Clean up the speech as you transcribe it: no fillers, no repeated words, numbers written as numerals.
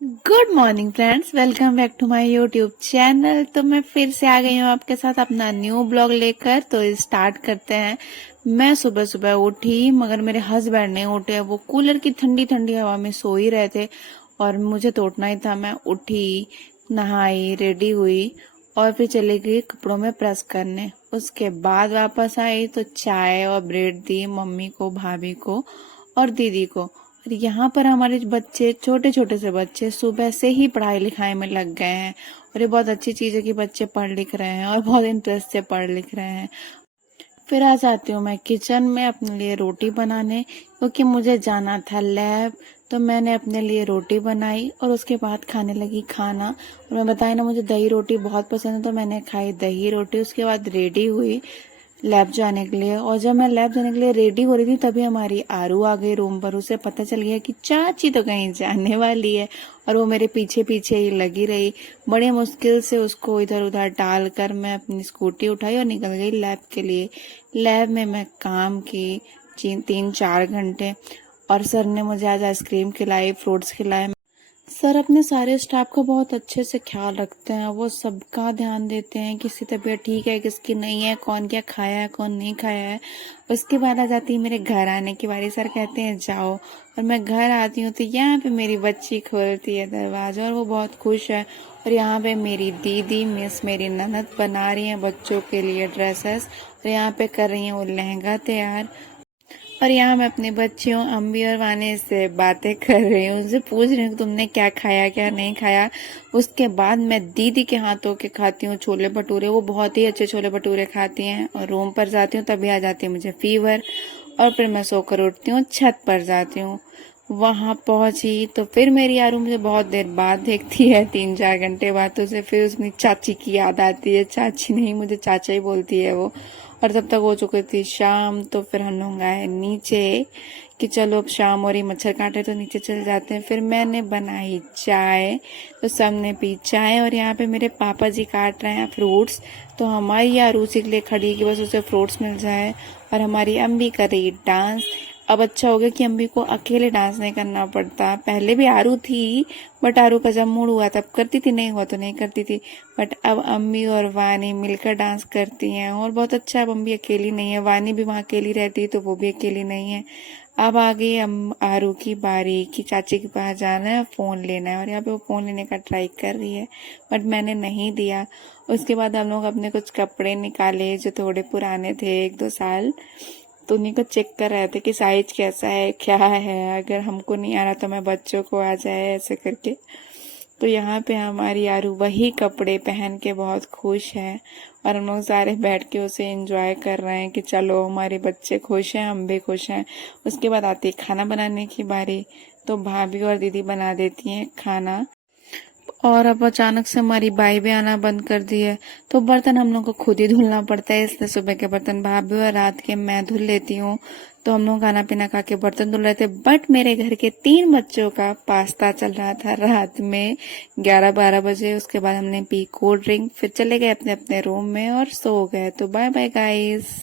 Good morning friends, welcome back to my YouTube channel. तो मैं फिर से आ गई हूँ आपके साथ अपना न्यू ब्लॉग लेकर। तो स्टार्ट करते हैं। मैं सुबह सुबह उठी मगर मेरे हस्बैंड नहीं उठे। वो कूलर की ठंडी ठंडी हवा में सो ही रहे थे और मुझे तो उठना ही था। मैं उठी, नहाई, रेडी हुई और फिर चली गई कपड़ों में प्रेस करने। उसके बाद वापस आई तो चाय और ब्रेड दी मम्मी को, भाभी को और दीदी को। और यहाँ पर हमारे बच्चे, छोटे छोटे से बच्चे सुबह से ही पढ़ाई लिखाई में लग गए हैं। और ये बहुत अच्छी चीज है कि बच्चे पढ़ लिख रहे हैं और बहुत इंटरेस्ट से पढ़ लिख रहे हैं। फिर आ जाती हूँ मैं किचन में अपने लिए रोटी बनाने, क्योंकि मुझे जाना था लैब। तो मैंने अपने लिए रोटी बनाई और उसके बाद खाने लगी खाना। और मैं बताया ना, मुझे दही रोटी बहुत पसंद है, तो मैंने खाई दही रोटी। उसके बाद रेडी हुई लैब जाने के लिए। और जब मैं लैब जाने के लिए रेडी हो रही थी तभी हमारी आरू आ गई रूम पर। उसे पता चल गया कि चाची तो कहीं जाने वाली है और वो मेरे पीछे पीछे ही लगी रही। बड़े मुश्किल से उसको इधर उधर डालकर मैं अपनी स्कूटी उठाई और निकल गई लैब के लिए। लैब में मैं काम की 3-4 घंटे। और सर ने मुझे आज आइसक्रीम खिलाई, फ्रूट्स खिलाए। सर अपने सारे स्टाफ का बहुत अच्छे से ख्याल रखते हैं। वो सबका ध्यान देते हैं, किसी तबीयत ठीक है, किसकी नहीं है, कौन क्या खाया है, कौन नहीं खाया है। उसके बाद आ जाती है मेरे घर आने की बारी। सर कहते हैं जाओ, और मैं घर आती हूँ तो यहाँ पे मेरी बच्ची खोलती है दरवाजा और वो बहुत खुश है। और यहाँ पे मेरी दीदी मिस, मेरी ननद बना रही है बच्चों के लिए ड्रेसेस। और यहाँ पे कर रही है वो लहंगा तैयार। और यहाँ मैं अपने बच्चियों अम्बी और वाने से बातें कर रही हूँ, उनसे पूछ रही हूँ तुमने क्या खाया क्या नहीं खाया। उसके बाद मैं दीदी के हाथों के खाती हूँ छोले भटूरे। वो बहुत ही अच्छे छोले भटूरे खाती हैं। और रूम पर जाती हूँ तभी आ जाती है मुझे फीवर। और फिर मैं सोकर उठती हूँ, छत पर जाती हूँ। वहां पहुंची तो फिर मेरी यार मुझे बहुत देर बाद देखती है, 3-4 घंटे बाद। तो उसे फिर उसमें चाची की याद आती है। चाची नहीं, मुझे चाचा ही बोलती है वो। और तब तक हो चुकी थी शाम। तो फिर हम लोग आए नीचे कि चलो अब शाम हो रही, मच्छर काटे तो नीचे चले जाते हैं। फिर मैंने बनाई चाय, तो सबने पी चाय। और यहाँ पे मेरे पापा जी काट रहे हैं फ्रूट्स। तो हमारी यार उसी के लिए खड़ी कि बस उसे फ्रूट्स मिल जाए। और हमारी अम्बी कर रही डांस। अब अच्छा हो गया कि अम्बी को अकेले डांस नहीं करना पड़ता। पहले भी आरू थी, बट आरू का जब मूड हुआ तब करती थी, नहीं हुआ तो नहीं करती थी। बट अब अम्बी और वानी मिलकर डांस करती हैं और बहुत अच्छा। अब अम्बी अकेली नहीं है, वानी भी वहाँ अकेली रहती है तो वो भी अकेली नहीं है। अब आ गई आरू की बारी कि चाची के पास जाना है, फोन लेना है। और यहाँ पे वो फोन लेने का ट्राई कर रही है, बट मैंने नहीं दिया। उसके बाद हम लोग अपने कुछ कपड़े निकाले जो थोड़े पुराने थे, 1-2 साल। तो उन्हीं को चेक कर रहे थे कि साइज कैसा है, क्या है, अगर हमको नहीं आ रहा तो मैं बच्चों को आ जाए, ऐसे करके। तो यहाँ पे हमारी यारू वही कपड़े पहन के बहुत खुश है। और हम लोग सारे बैठ के उसे एंजॉय कर रहे हैं कि चलो हमारे बच्चे खुश हैं, हम भी खुश हैं। उसके बाद आती है खाना बनाने की बारी। तो भाभी और दीदी बना देती हैं खाना। और अब अचानक से हमारी बाई भी आना बंद कर दी है, तो बर्तन हम लोग को खुद ही धुलना पड़ता है। इसलिए सुबह के बर्तन भाभी और रात के मैं धुल लेती हूँ। तो हम लोग खाना पीना खा के बर्तन धुल रहे थे, बट मेरे घर के 3 बच्चों का पास्ता चल रहा था रात में 11-12 बजे। उसके बाद हमने पी कोल्ड ड्रिंक, फिर चले गए अपने अपने रूम में और सो गए। तो बाय बाय गाइस।